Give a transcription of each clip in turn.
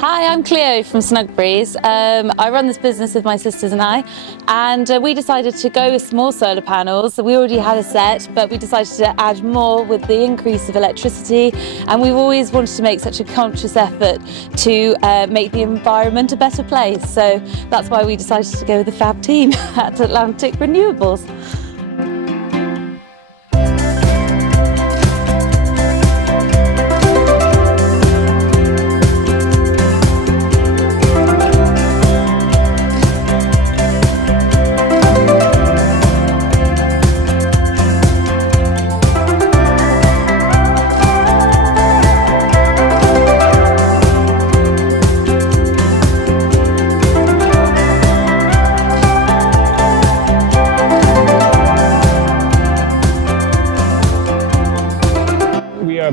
Hi, I'm Cleo from Snugberries. I run this business with my sisters and I, and we decided to go with small solar panels. We already had a set, but we decided to add more with the increase of electricity, and we've always wanted to make such a conscious effort to make the environment a better place. So that's why we decided to go with the fab team at Atlantic Renewables.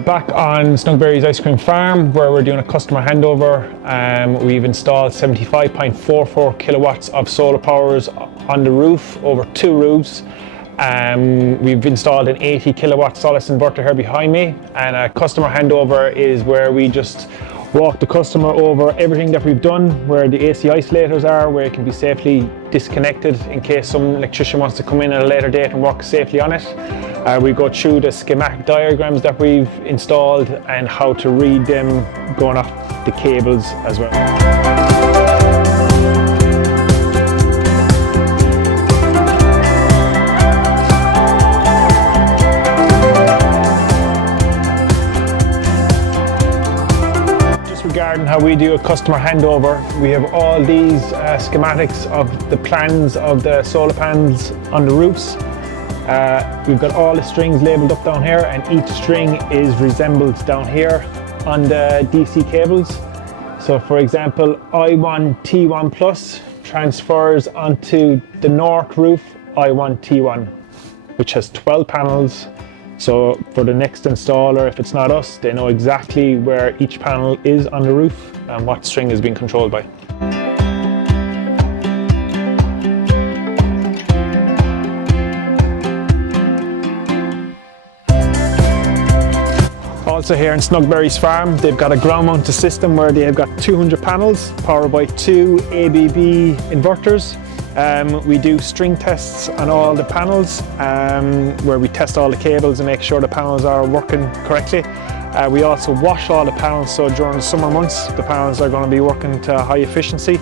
Back on Snugberries Ice Cream Farm, where we're doing a customer handover. We've installed 75.44 kilowatts of solar powers on the roof over 2 roofs. We've installed an 80 kilowatt Solis inverter here behind me, and a customer handover is where we just walk the customer over everything that we've done, where the AC isolators are, where it can be safely disconnected in case some electrician wants to come in at a later date and work safely on it. We go through the schematic diagrams that we've installed and how to read them going off the cables as well. Regarding how we do a customer handover, we have all these schematics of the plans of the solar panels on the roofs. We've got all the strings labelled up down here, and each string is resembled down here on the DC cables. So for example, I1T1 Plus transfers onto the north roof I1T1, which has 12 panels. So for the next installer, if it's not us, they know exactly where each panel is on the roof and what string is being controlled by. Also here in Snugberries Farm, they've got a ground mounted system where they have got 200 panels powered by 2 ABB inverters. We do string tests on all the panels, where we test all the cables and make sure the panels are working correctly. We also wash all the panels, so during the summer months the panels are going to be working to high efficiency.